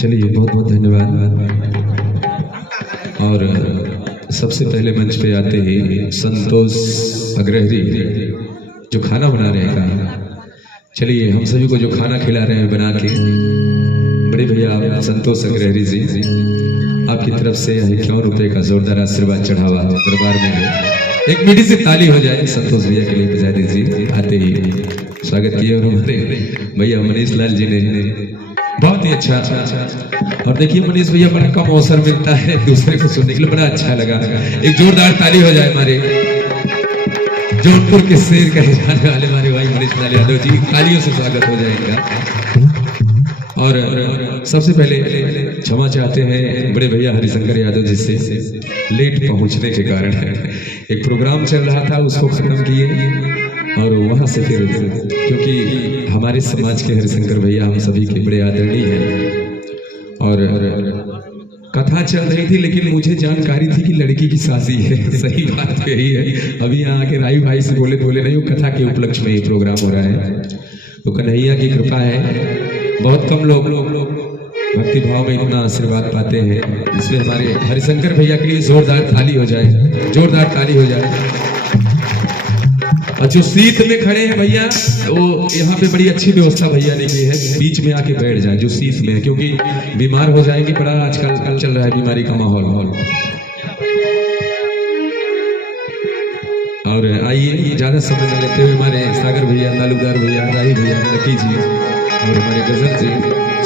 चलिए बहुत बहुत धन्यवाद। और सबसे पहले मंच पे आते ही संतोष अग्रहरी जो खाना बना रहे हैं, चलिए हम सभी को जो खाना खिला रहे हैं बना के, बड़े भैया आप संतोष अग्रहरी जी आपकी तरफ से 51 रुपए का जोरदार आशीर्वाद चढ़ावा दरबार में है। एक मीठी सी ताली हो जाए संतोष भैया के लिए बजा दीजिए। आते ही स्वागत किए और हमारे भैया मनीष लाल जी ने बहुत ही अच्छा। और देखिए मनीष भैया बड़ा कम अवसर मिलता है दूसरे को सुनने के लिए, बड़ा अच्छा लगा। एक जोरदार ताली हो जाए हमारे जोधपुर के शेर कहे जाने वाले हमारे भाई मनीष लाल यादव जी, तालियों से स्वागत हो जाएगा। और सबसे पहले क्षमा चाहते हैं बड़े भैया हरिशंकर यादव जी से, लेट पहुंचने के कारण एक प्रोग्राम चल रहा था उसको खत्म किए और वहां से फिर, क्योंकि हमारे समाज के हरिशंकर भैया हम सभी के बड़े आदरणीय हैं और कथा चल रही थी, लेकिन मुझे जानकारी थी कि लड़की की शादी है। सही बात यही है। अभी यहाँ आके राई भाई से बोले नहीं, वो कथा के उपलक्ष्य में ये प्रोग्राम हो रहा है। तो कन्हैया की कृपा है, बहुत कम लोग भक्ति भाव में इतना आशीर्वाद पाते हैं। इसमें हमारे हरिशंकर भैया के लिए जोरदार ताली हो जाए, जोरदार ताली हो जाए। और जो सीट में खड़े हैं भैया, वो यहाँ पे बड़ी अच्छी व्यवस्था भैया ने की है, बीच में आके बैठ जाए जो सीट में है, क्योंकि बीमार हो जाएंगे। बड़ा आजकल चल रहा है बीमारी का माहौल। और आइए ज्यादा समय न लेते हुए हमारे सागर भैया, तालुकदार भैया, राही भैया, लकी जी और हमारे गजल जी,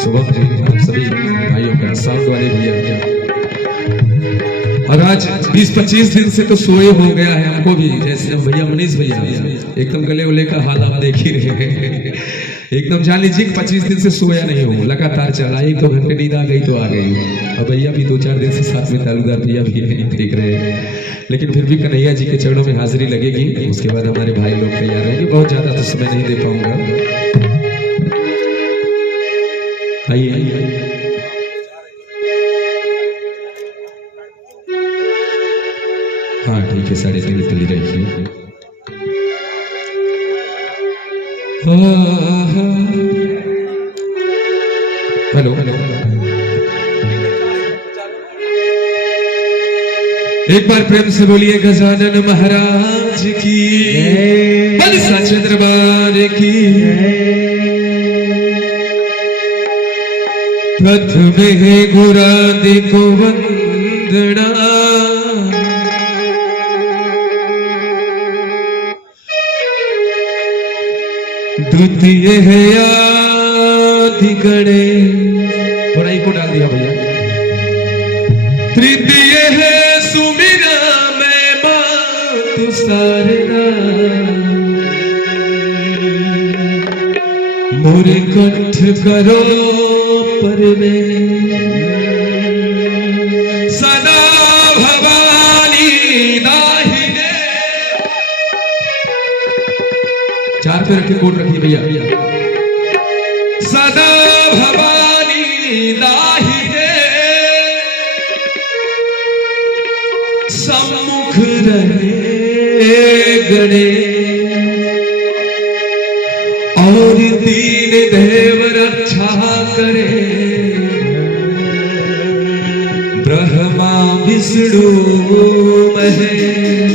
शुभम जी, सभी भाइयों का साउंड वाले भैया। और आज 20-25 दिन से तो सोए हो गया है हमको भी, जैसे भैया मनीष भैया एकदम गले उले का हाल आप देख ही रहे हैं। एकदम जान लीजिए 25 दिन से सोया नहीं हूँ, लगातार चला। 1-2 घंटे नींद आ गई तो आ गई। और भैया भी 2-4 दिन से साथ में तालुकदार भैया भी नहीं देख रहे हैं, लेकिन फिर भी कन्हैया जी के चरणों में हाजिरी लगेगी। उसके बाद हमारे भाई लोग तैयार रहेंगे। बहुत ज्यादा तो समय नहीं दे पाऊंगा। आइए हाँ ठीक है, 3:30 तली रखिए। हेलो एक बार प्रेम से बोलिए गजानन महाराज की। सच दरबार की प्रथम है गुरादि को वंदना द्वितीय है आदि गणेश बड़ाई को डाल दिया भैया तृतीय है सुमिरा मैं मातु सारना मोरे कंठ करो परवे सदा भवानी दाहिने चार पे रखिए कोट रखिए भैया सदा भवानी दाहिने सम्मुख रहे गणेश और दीन देव रक्षा करे ब्रह्मा विष्णु महेश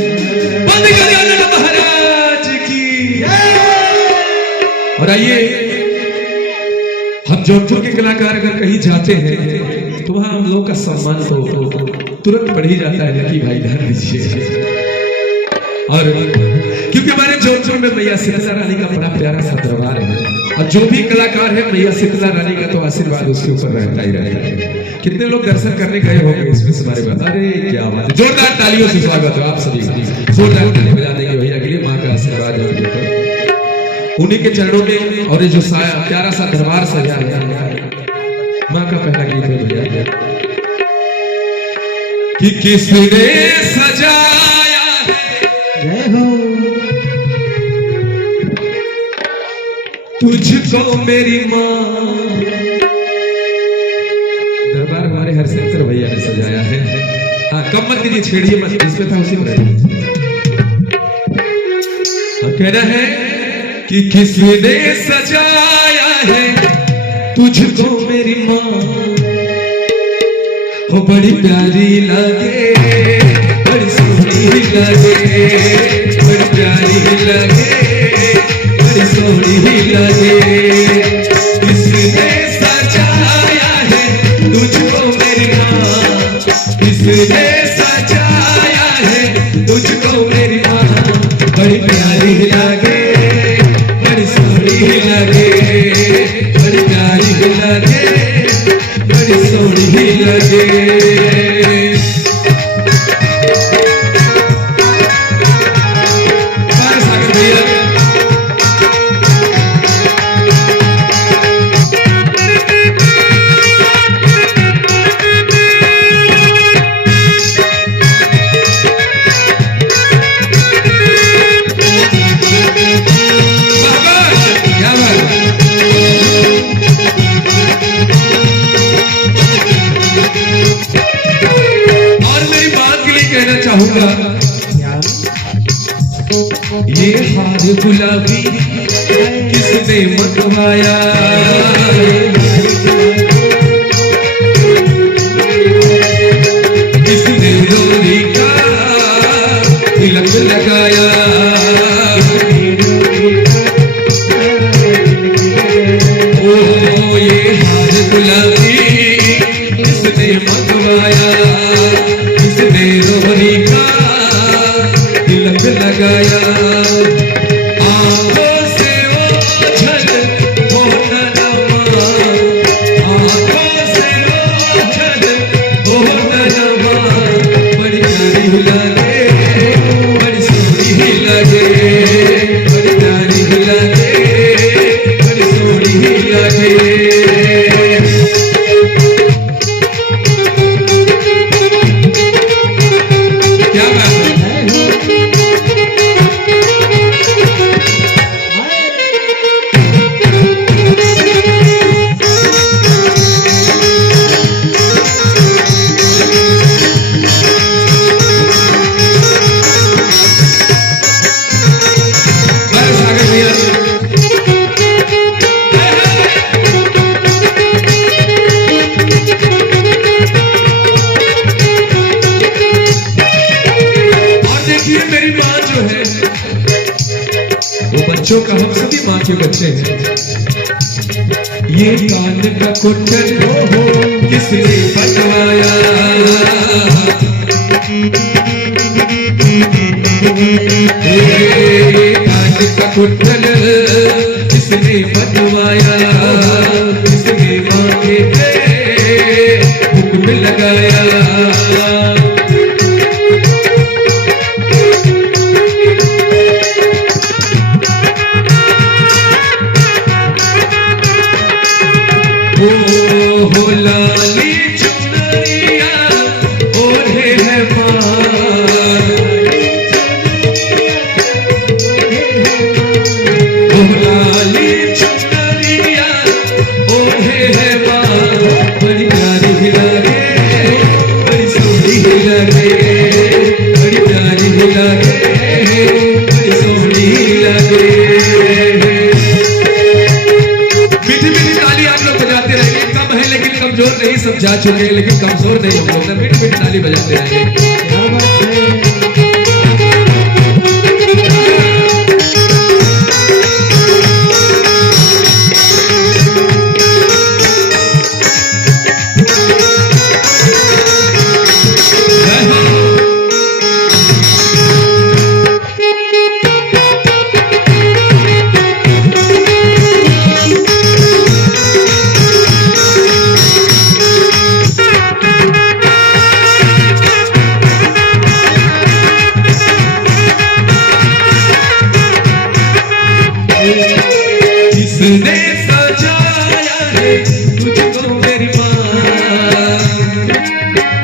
महाराज की। और आइए हम जौनपुर के कलाकार अगर कहीं जाते हैं तो वहां हम लोग का सम्मान तो तुरंत बढ़ ही जाता है कि भाई ध्यान दीजिए। और क्योंकि हमारे जौनपुर में मैया शीतला रानी का बड़ा प्यारा सा दरबार है और जो भी कलाकार है मैया शीतला रानी का तो आशीर्वाद उसके ऊपर रहता ही रहता है। कितने लोग दर्शन करने गए होंगे इसमें हमारे बात। अरे क्या बात है, जोरदार तालियों से स्वागत है आप सभी, जोरदार ताली बजा देंगे भैया के लिए। माँ का आशीर्वाद है उनके ऊपर, उन्हीं के चरणों में। और ये जो प्यारा सा दरबार सजा है माँ का पहला गीत है भैया कि किसने सजाया है तुझको मेरी माँ। दरबार हमारे हरशंकर भैया ने सजाया है। हाँ कम मत कीजिए, छेड़िए मत, जिस पे था उसी पर कहना है कि किसने सजाया है तुझको मेरी माँ। हो बड़ी प्यारी लगे, बड़ी सोहनी लगे, बड़ी प्यारी लगे, बड़ी सोहनी लगे। किसने सजाया है तुझको मेरी माँ, किसने सजाया है तुझको मेरी माँ। बड़ी प्यारी लगे, बड़ी सोहनी लगे, बड़ी प्यारी लगे, बड़ी सोहनी लगे। ये हार गुलाबी किसने मंगवाया, किसने लोरी का तिलक लगाया। ओ ये हार गुलाबी किसने मंगवाया, किसने लोरी का तिलक लगाया। आंखों से ओझल होना न बच्चों का, हम सभी माँ के बच्चे हैं। ये कान का कुंडल हो किसने बनवाया, ये कान का कुंडल किसने बनवाया, किसने माँ के हुक्म लगाया। हो लाली चुनरिया ओढ़े है पार, हो लाली चुनरिया ओढ़े है पार, बड़ी प्यारी लगे, बड़ी सोहनी लगे, बड़ी प्यारी लगे, बड़ी सोहनी लगे। कमजोर नहीं समझा चुके लेकिन कमजोर नहीं हम लोग, मीठी मीठी ताली बजाते रहेंगे। किसने सजाया है तुझको मेरी माँ,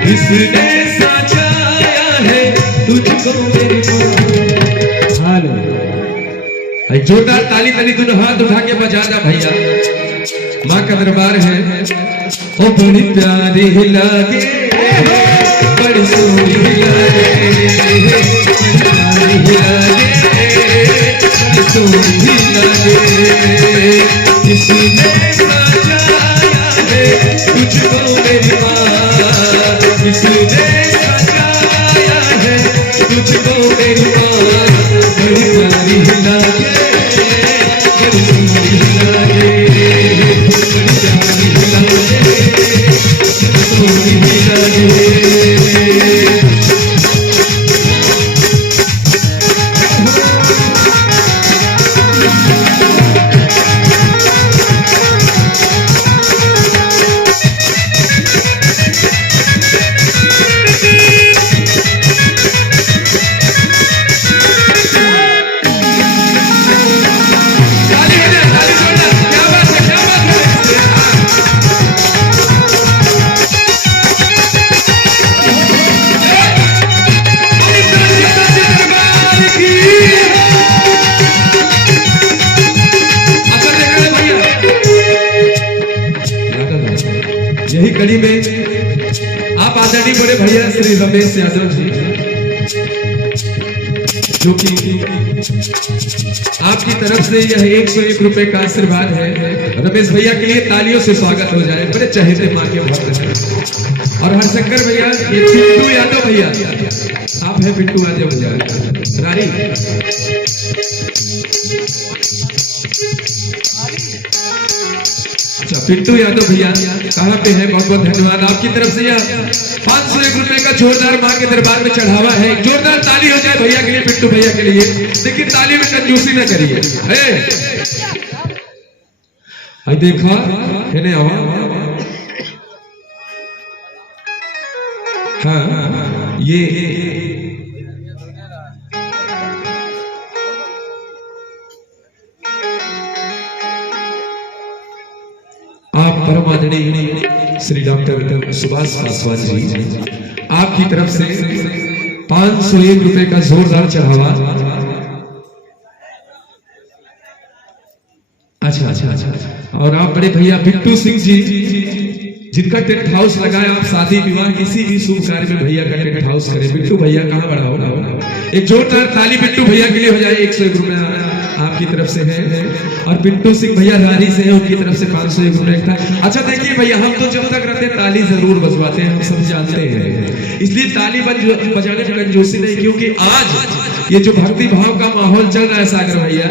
किसने सजाया है तुझको मेरी माँ। एक जोरदार ताली ताली तूने हाथ उठा के बजा जा भैया, माँ का दरबार है। ओ बड़ी प्यारी लगे, बड़ी सोहनी लगे, बड़ी प्यारी लगे, सोहनी लगे। किसने सजाया है तुझको मेरी माँ, किसने सजाया है तुझको मेरी माँ, बड़ी प्यारी लगे, बड़ी सोहनी लगे, बड़ी प्यारी लगे, सोहनी लगे। यही कड़ी में आप आदरणीय बड़े भैया श्री रमेश यादव जी, जो कि आपकी तरफ से यह 101 रुपए का आशीर्वाद है। रमेश भैया के लिए तालियों से स्वागत हो जाए, बड़े चहेते माँ के भक्त हैं। और हरशंकर भैया, ये पिट्टू यादव भैया, आप है पिट्टू यादव भैया रारी, अच्छा पिट्टू यादव भैया कहाँ पे है, बहुत बहुत धन्यवाद आपकी तरफ से। यह 501 रुपए का जोरदार माँ के दरबार में चढ़ावा है। जोरदार ताली हो जाए भैया के लिए, पिट्टू भैया के लिए, लेकिन ताली में कंजूसी न करिए। देखा है आवा, हाँ ये आप परम आदरणीय श्री डॉक्टर सुभाष पासवान जी, आपकी तरफ से 501 रुपए का जोरदार चढ़ावा। अच्छा, और आप बड़े भैया बिट्टू सिंह जी, जिनका टेंट हाउस लगाए, आप शादी विवाह किसी भी शुभ कार्य में भैया का टेंट हाउस करें। बिट्टू भैया कहाँ बड़ा हो, एक जोरदार ताली बिट्टू भैया के लिए हो जाए। 101 रुपए आपकी तरफ से है, और बिट्टू सिंह भैया रारी से है, उनकी तरफ से 501 रुपए था। अच्छा देखिए भैया, हम तो जब तक रहते ताली जरूर बजवाते हैं, हम सब जानते हैं, इसलिए ताली बजाने में कंजूसी नहीं, क्योंकि आज ये जो भक्ति भाव का माहौल चल रहा है सागर भैया,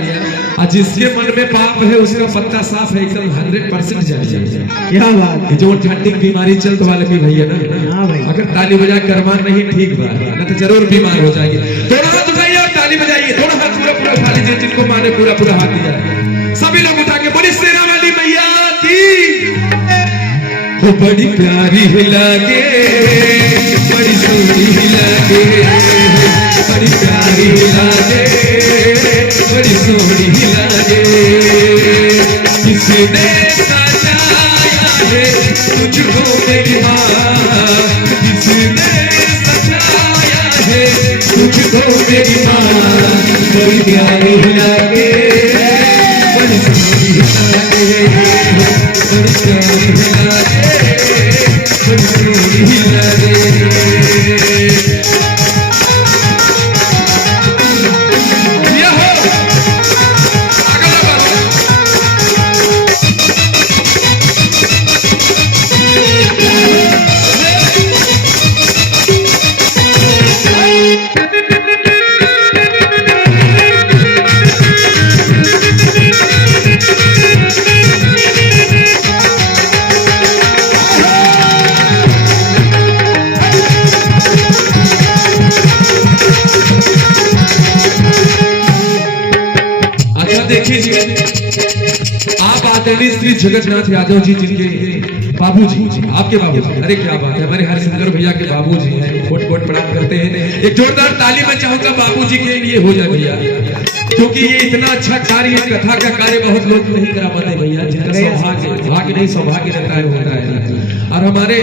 और जिसके मन में पाप है उसका पत्ता साफ है, एकदम 100% जान जाए। क्या बात है। जो ठंडी बीमारी चल तो वाले भी भैया ना, हाँ भाई। अगर ताली बजा करवा नहीं ठीक बात, ना तो जरूर बीमार हो जाएगी। थोड़ा हाथ उठाइए और ताली बजाइए, थोड़ा हाथ पूरा पूरा उठा लीजिए, जिनको माने पूरा पूरा हाथ दिया। सभी लोग उठा के बड़ी शेरा वाली मैया की वो बड़ी प्यारी लागे, बड़ी सोहनी लागे, बड़ी प्यारी लागे, बड़ी सोहनी लागे। किसने सजाया है तुझको मेरी माँ, किसने सजाया है तुझको मेरी माँ। बड़ी प्यारी लागे, बड़ी सोहनी लागे, बड़ी प्यारी लागे, बड़ी सोहनी लागे। देखिए आप आदरणीय श्री जगन्नाथ यादव जी, जिनके बाबूजी, आपके बाबूजी, अरे क्या बात है, हमारे हरिशंकर भैया के बाबूजी हैं, कोट कोट प्रणाम करते हैं। एक जोरदार ताली में चाहूंगा बाबूजी के लिए हो जाए भैया, क्योंकि ये इतना अच्छा कार्य, कथा का कार्य बहुत लोग नहीं करा पाते भैया, जिनका सौभाग्य, भाग्य नहीं सौभाग्य रहता है होता है। और हमारे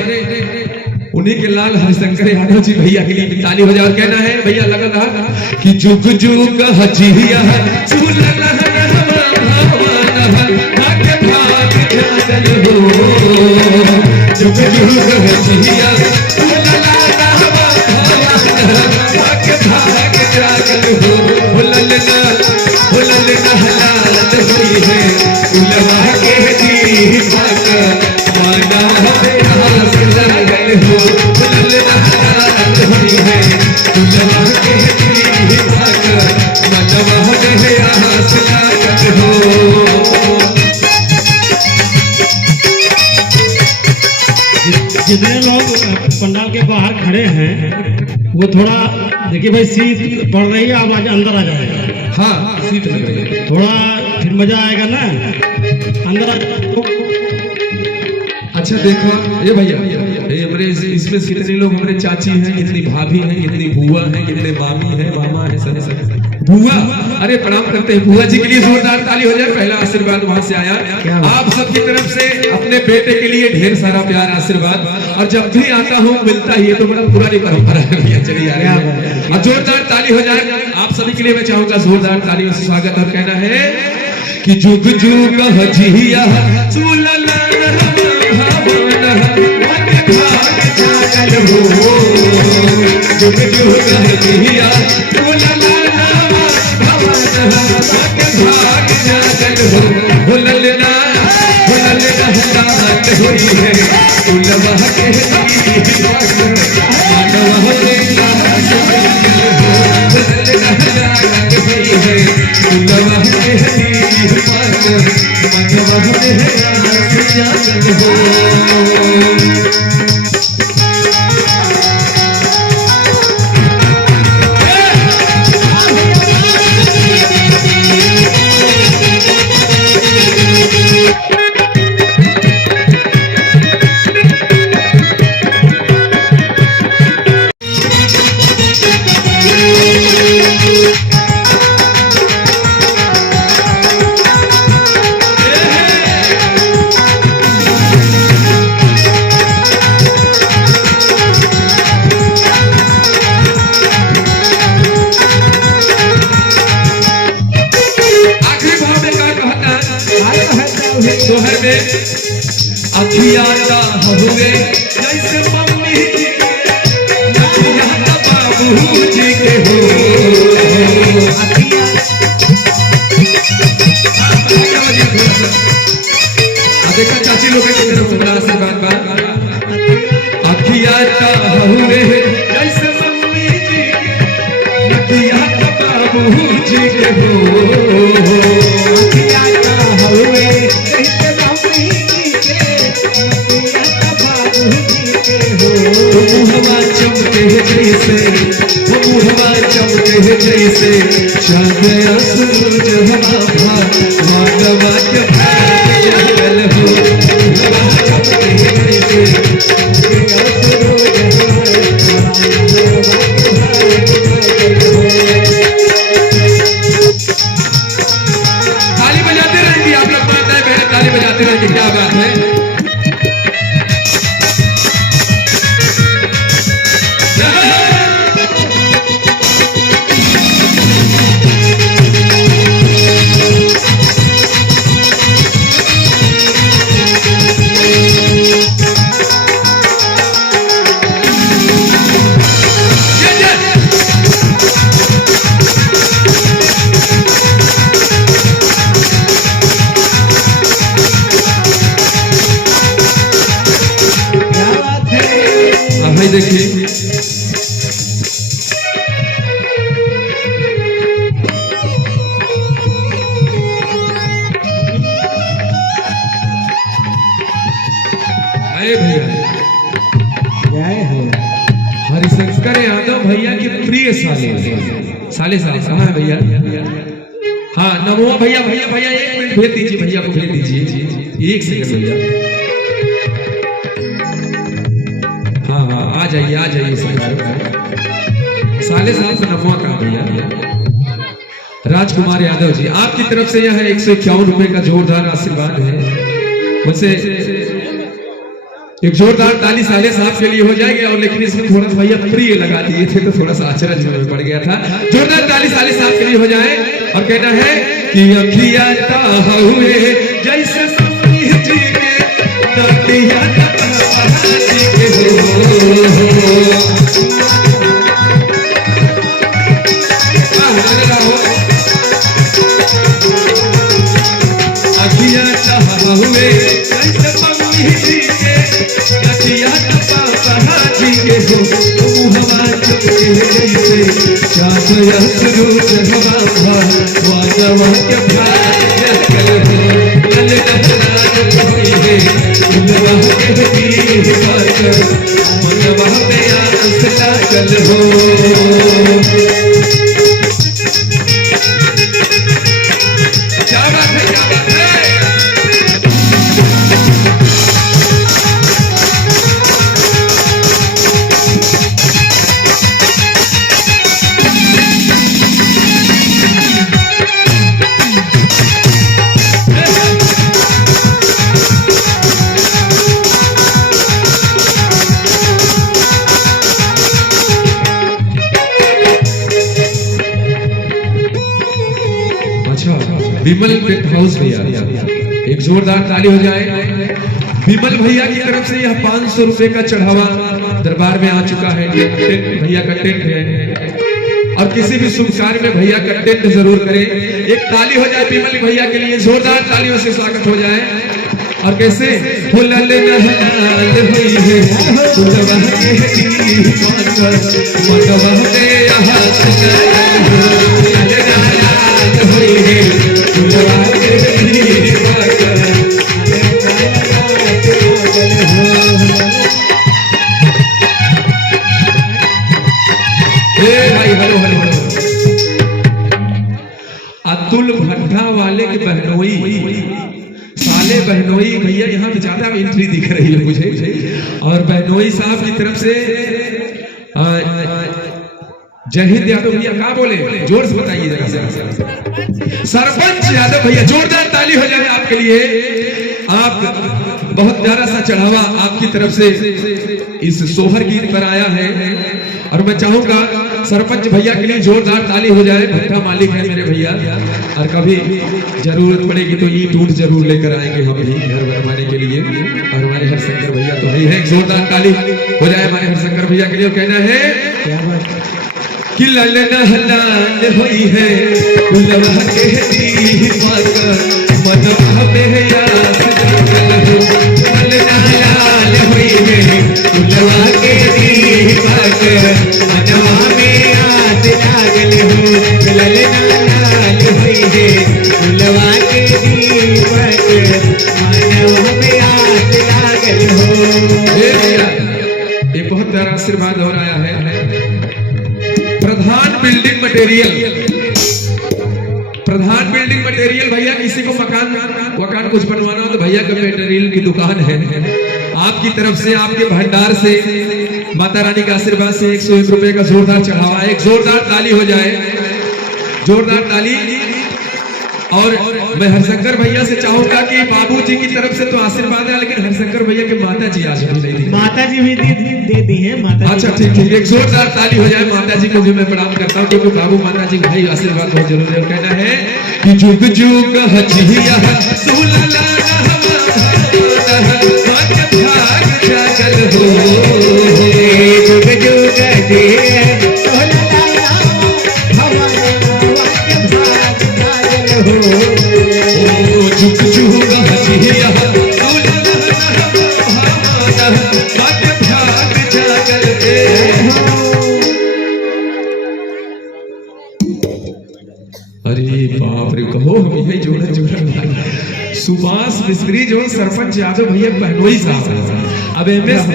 उन्हीं के लाल हरिशंकर यादव जी भैया के लिए भी ताली हो जाए। और कहना है भैया लगा था कि जुग जुग हजिया जुग जुग हजिया जितने लोग पंडाल के बाहर खड़े हैं वो थोड़ा देखिए भाई, शीत पड़ रही है, आवाज अंदर आ जाएगा। हाँ शीत लग रही है, थोड़ा फिर मजा आएगा ना अंदर अच्छा देखो ये भैया, ये हमारे इसमें कितने लोग हमारे चाची हैं, कितनी भाभी हैं, कितनी बुआ हैं, कितने मामी हैं, मामा है, सभी सब बुआ। अरे प्रणाम करते हैं बुआ जी के लिए, जोरदार ताली हो जाए। पहला आशीर्वाद वहां से आया आप सबकी तरफ से अपने बेटे के लिए, ढेर सारा प्यार आशीर्वाद। और जब भी आता हूँ मिलता ही है, तो बड़ा पुरानी परंपरा है भैया, चलिए आ रहा है। और जोरदार ताली हो जाए आप सभी के लिए, मैं चाहूंगा जोरदार तालियों से स्वागत। और कहना है कि जुग जुग हजिया जुग जुग हजिया दोहर में अखियाता हुए जैसे मम्मी जी अखियाता बाबू जी के हो। देखा चाची लोग की तरफ से आशीर्वाद बा। अखियाता हुए जैसे मम्मी जी अखियाता बाबू जी के हो। माधवा के भाग जागल हो ताली बजाते रहेंगे आप लोग, माता है बहन ताली बजाते रहेंगे, क्या बात है। भाई देखिए अरे भैया हरिशंकर यादव भैया के प्रिय साले हाँ भैया, हाँ नमो भैया भैया भैया एक मिनट भेज दीजिए, भैया को भेज दीजिए, एक सेकंड भैया। हाँ हाँ आ जाइए साले साल से नमवा का भैया। राजकुमार यादव जी आपकी तरफ से यह 151 रुपए का जोरदार आशीर्वाद है, उनसे एक जोरदार ताली साले साहब के लिए हो जाएगी। और लेकिन इसमें थोड़ा सा भैया प्रिय लगा दिए थे तो थोड़ा सा अचरज में पड़ गया था। जोरदार ताली साले साहब के लिए हो जाए और कहना है कि अखिया हुए जैसे जी के नदिया हुए विमल टेंट हाउस भैया एक जोरदार ताली हो जाए। विमल भैया की तरफ से यह 500 रुपए का चढ़ावा दरबार में आ चुका है। टेंट भैया का टेंट है और किसी भी शुभ कार्य में भैया का टेंट जरूर करें। एक ताली हो जाए विमल भैया के लिए, जोरदार तालियों से स्वागत हो जाए। और कैसे अतुल भट्टा वाले के बहनोई साले बहनोई भैया यहाँ पे ज्यादा एंट्री दिख रही है मुझे। और बहनोई साहब की तरफ से जय हिंद यादव भैया क्या बोले, जोर से बताइए जरा। सरपंच यादव भैया जोरदार ताली हो जाए आपके लिए। आप बहुत प्यारा सा चढ़ावा आपकी तरफ से इस सोहर गीत पर आया है और मैं चाहूंगा सरपंच भैया के लिए जोरदार ताली हो जाए। भट्टा मालिक है मेरे भैया और कभी जरूरत पड़ेगी तो ईंट ऊंट जरूर लेकर आएंगे हम भी घर बनवाने के लिए। और हमारे हरशंकर भैया तो है, जोरदार ताली हो जाए हमारे हरशंकर भैया के लिए। कहना है कि ललना हलाल हुई है गुलवा के दीवार मनवा में याद ललना हलाल हुई है गुलवा के दीवार मनवा में याद लागल हो। ललना हलाल हुई है गुलवा के दीवार मनवा में याद लागल हो। ये बहुत प्यारा आशीर्वाद हो रहा है। प्रधान बिल्डिंग मटेरियल मटेरियल भैया, किसी को मकान कुछ बनवाना हो तो भैया के मटेरियल की दुकान है। आपकी तरफ से, आपके भंडार से, माता रानी का आशीर्वाद से 101 रुपए का जोरदार चढ़ावा। एक जोरदार ताली हो जाए, जोरदार ताली। और मैं हरशंकर भैया से चाहूंगा कि बाबूजी की तरफ से तो आशीर्वाद है, लेकिन हरशंकर भैया के माता जी आज भी नहीं दी। माता जी भी दे दी है माता। अच्छा ठीक है, एक जोरदार ताली हो जाए माता जी को भी मैं प्रणाम करता हूँ, क्योंकि बाबू माता जी भाई आशीर्वाद बहुत जरूरी है। कहना है कि जुग जुग हजिया सुलला भाग जागल हो, जुग जुग जुग जुग हजिया अरे बाप रे, कहो हम यही जोड़ा सुभाष मिस्त्री जो सरपंच यादव भैया बहनोई साहब है। अब एमएस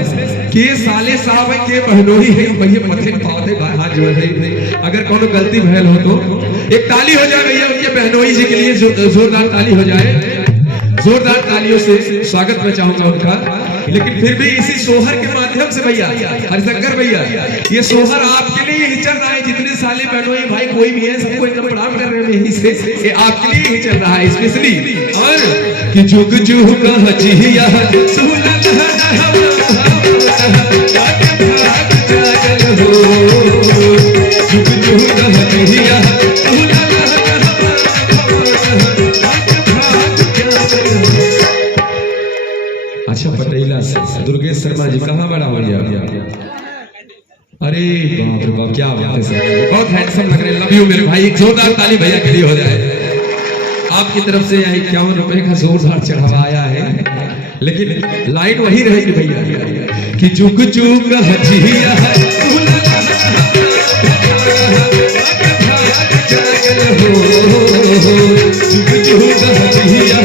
के साले साहब है के बहनोई है भैया, मथे पाते हाथ जोड़ है। अगर कोनो गलती भयल हो तो एक ताली हो जाए भैया उनके बहनोई जी के लिए, जोरदार ताली हो जाए। जोरदार तालियों से स्वागत मैं चाहूंगा उनका। लेकिन फिर भी इसी सोहर के माध्यम से भैया, हरिशंकर भैया, ये सोहर आपके लिए ही चल रहा है। जितने साले बहनोई भाई कोई भी है, सबको एकदम प्रणाम कर रहे हैं यहीं से, ये आपके लिए ही चल रहा है स्पेशली। और कि जुग जुग हजिया सुलला जुग जुग हजिया अच्छा पटेला से दुर्गेश शर्मा जी कहाँ बड़ा हो गया? अरे बाप रे बाप, क्या बात है सर, बहुत हैंडसम लग रहे हैं। लव यू मेरे भाई, एक जोरदार ताली भैया के लिए हो जाए। आपकी तरफ से 51 रुपए का जोरदार चढ़ावा आया है, लेकिन लाइन वही रहेगी भैया कि जुग जुग हजिया जुग जुग हजिया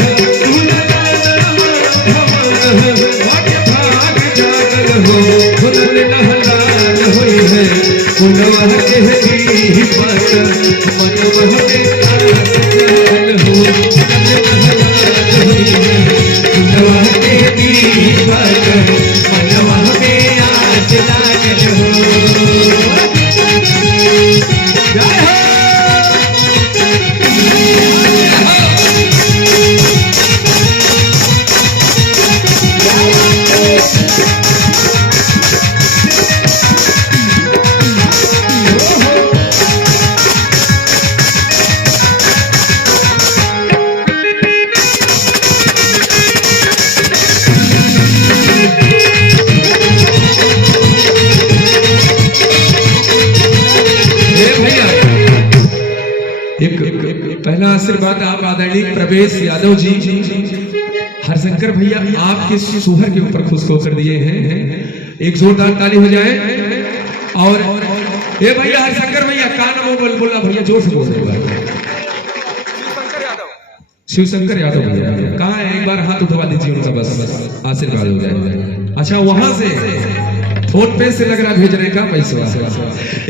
पहला आशीर्वाद आप आदरणीय प्रवेश यादव जी, हरशंकर भैया आपके सोहर के ऊपर खुश होकर दिए हैं। एक जोरदार ताली हो जाए। और ये भैया हरशंकर भैया का नाम बोला भैया, जोर से बोल रहे शिवशंकर यादव भैया कहाँ है? एक बार हाथ उठवा दीजिए उनका, बस आशीर्वाद हो जाए। अच्छा वहां से फोन पे से लग रहा भेज रहे का पैसा।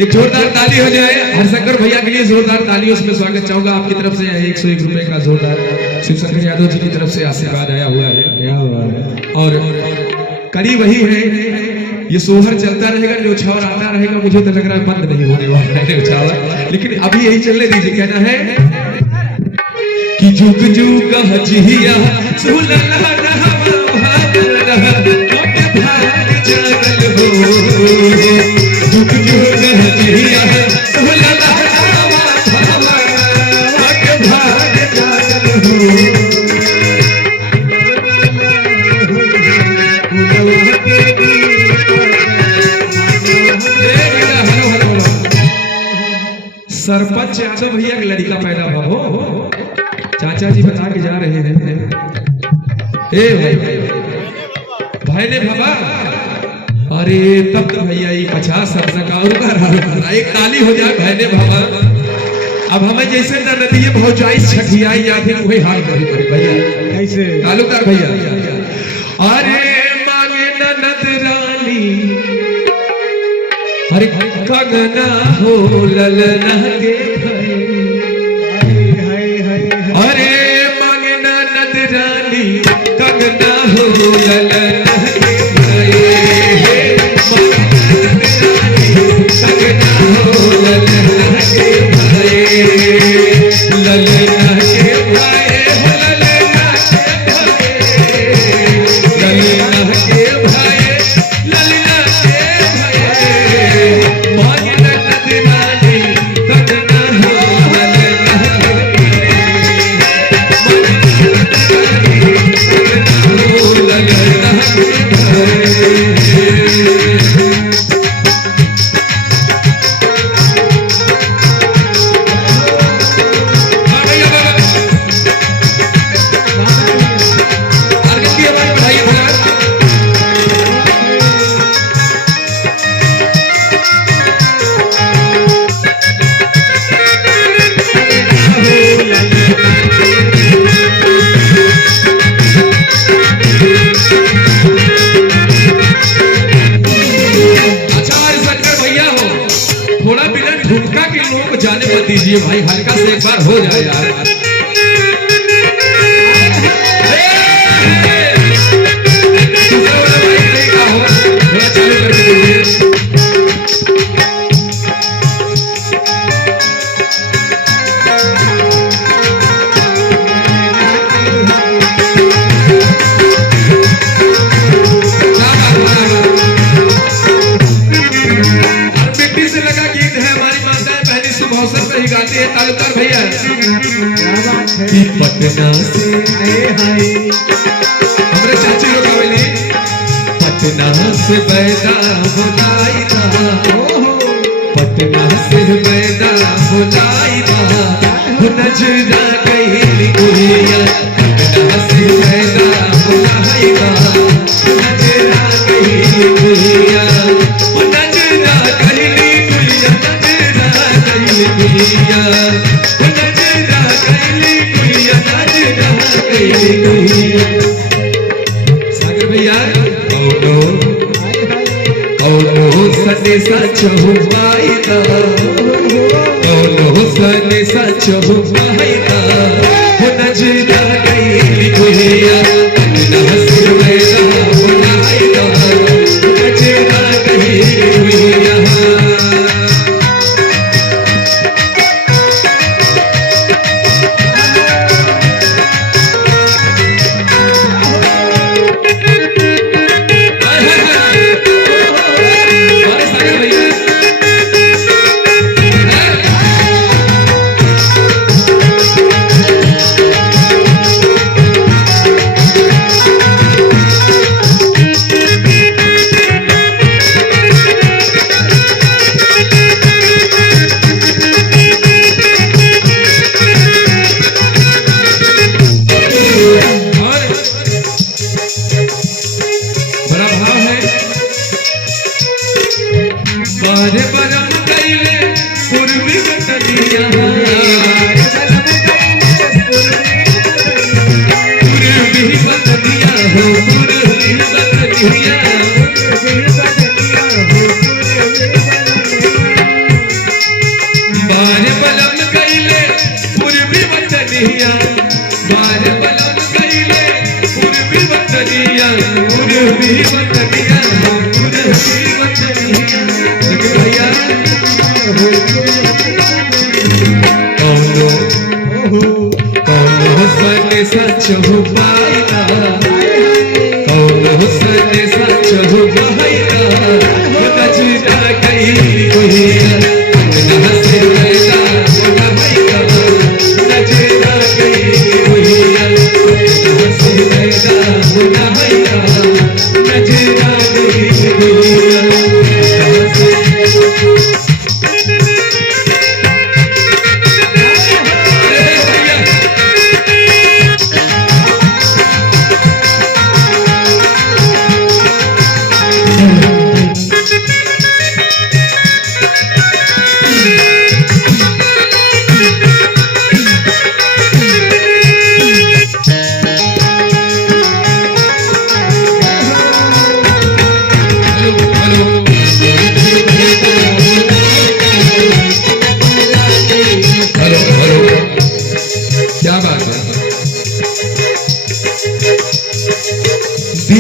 एक जोरदार ताली हो जाए हरशंकर भैया के लिए, जोरदार तालियों से स्वागत चाहूंगा। आपकी तरफ से 101 रुपए का जोरदार शिवशंकर यादव जी की तरफ से आशीर्वाद आया हुआ है। और करीब वही है, ये सोहर चलता रहेगा, न्योछावर आता रहेगा। मुझे तो लग रहा है बंद नहीं होने वाला है न्योछावर, लेकिन अभी यही चलने दीजिए। कहना है कि जुग जुग हजिया सुलला जुग जुग हजिया सरपंच यादव भैया का लड़का पैदा हुआ हो, चाचा जी बता के जा रहे हैं। ए भाई ने बाबा, अरे तब तो भैया 50 का एक ताली हो जाए भाई ने बाबा। अब हमें जैसे न नदी भौजाई छठियाई या फिर वही हाल करी भैया कैसे तालुकार भैया। अरे मांगे ननद रानी, अरे कंगना हो ललना के अरे ललन के भाई सजना हो ललन के भाई ललन के भाई ललन के भाई ललन के भाई मोहिन नदनानी सजना हो ललन जाने मत दीजिए भाई, हल्का से एक बार हो जाए यार। तालुकार भैया कि पटना से हमरे चाची लोग आवेली पटना से बैदा बुलाई दा पटना से बैदा बुलाई दा नजरा गई गुड़िया पटना से बैदा बुलाई दा नजरा गई गुड़िया नजरा गई गुड़िया नजरा गई गुड़िया सागर भैया सने सचो बाईदा सने सचो बाईदा नजरा गई गुड़िया नजरा गई गुड़िया बारे बरम कैले पूर्वी बटनिया पूर्वी बटनिया हो पूर्वी बटनिया बारे बरम कैले पूर्वी बटनिया बारे बरम कैले पूर्वी बटनिया पूर्वी बटनिया हो पूर्वी बटनिया सने सच हो बाईदा सने सच हो बाईदा नजरा गई गुड़िया नजरा से बैदा बुलाईदा नजरा गई गुड़िया नजरा से बैदा बुलाईदा नजरा गई गुड़िया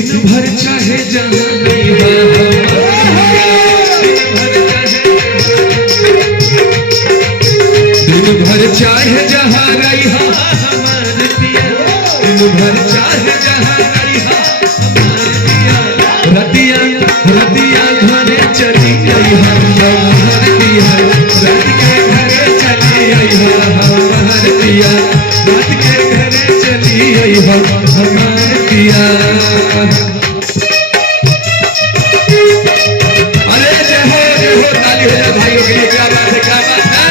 भर चाहे जहाँ दिन भर चाहे जहाँ रहा हमारे पिया, दिन भर चाहे जहाँ रहा हमारे पिया, रतिया रतिया घरे चली गई हमारे पिया, रात के घरे चली गई हमारे पिया, रात के घरे चली गई हमारे पिया। अरे जय हो ताली हो जाए भाइयों के लिए, क्या बात है, क्या बात है।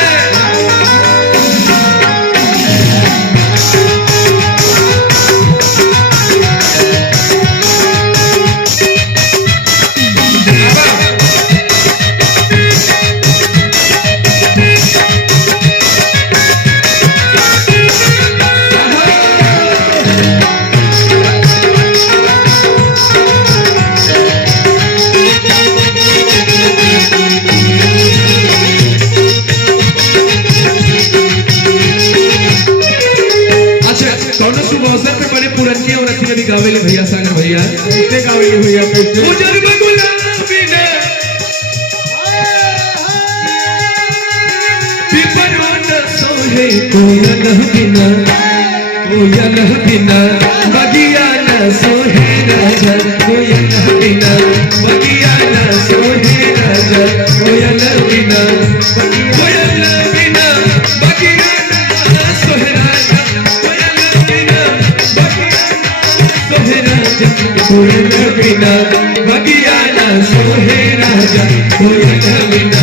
पुरनके और अथी भी गावेले भैया, सागर भैया कैसे गावेले भैया, कैसे उजर गुलाबी ने पिपरो न सोहे कोयल बिना, कोयल बिना बगिया न सोहे राजा, कोयल बिना बगिया न सोहे राजा, कोयल बिना, कोयल बिना बगिया न सोहे राजा, कोयल बिना कोयल बिना बगिया ना सोहे राजा, कोयल बिना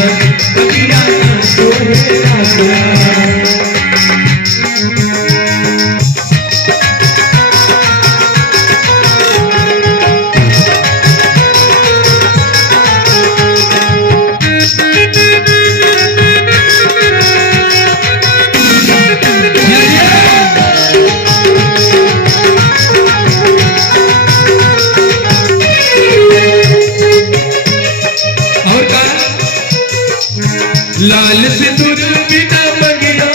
बगिया ना सोहे राजा। लाल सिंदूर बिना बगिया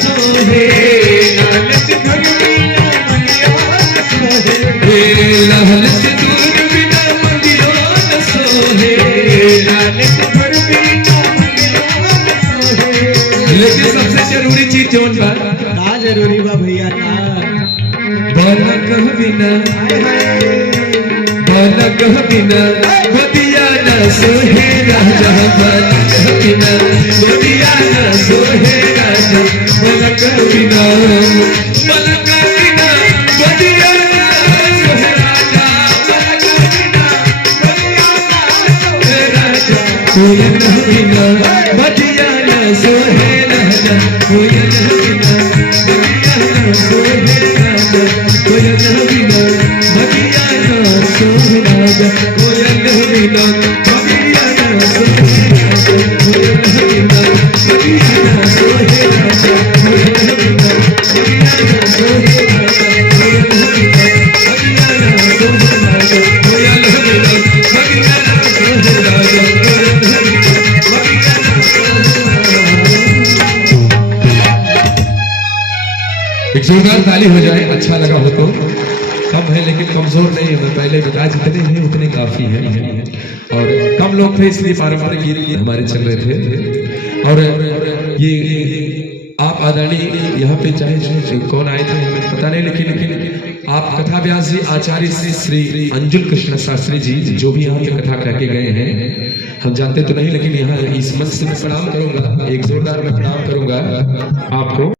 सोहे, लाल सिंदूर बिना बगिया सोहे, लाल सिंदूर बिना बगिया सोहे, लाल सिंदूर बिना बगिया सोहे। लेकिन सबसे जरूरी चीज जौन बा, का जरूरी बा भैया, का बालक बिना, बालक बिना बगिया न सोहे राजा, बालक बिना बगिया न सोहे राजा, बालक बिना, बालक बिना बगिया न सोहे राजा, बालक बिना बगिया न सोहे राजा, कोयल बिना बगिया न सोहे राजा, कोयल बिना बगिया न सोहे राजा, कोयल बिना बगिया न सोहे राजा, कोयल बिना बगिया न सोहे राजा, कोयल बिना बगिया न सोहे राजा, कोयल बिना बगिया न सोहे राजा, कोयल बिना बगिया न सोहे राजा, कोयल बिना बगिया न सोहे राजा, कोयल बिना बगिया न सोहे राजा। एक जोरदार ताली हो जाए, अच्छा लगा हो तो। कम है लेकिन कमजोर नहीं है, मैं पहले बता, जितने हैं उतने काफी हैं, और कम लोग थे इसलिए पारंपरिक गीत हमारे चल रहे थे। और ये आप आदरणीय यहाँ पे चाहे कौन आए थे हमें पता नहीं, लेकिन आप कथा व्यास जी आचार्य श्री अंजुल कृष्ण शास्त्री जी जो भी यहाँ पे कथा करके गए हैं, हम जानते तो नहीं, लेकिन यहाँ इस मंच से मैं प्रणाम करूंगा, एक जोरदार मैं प्रणाम करूंगा आपको।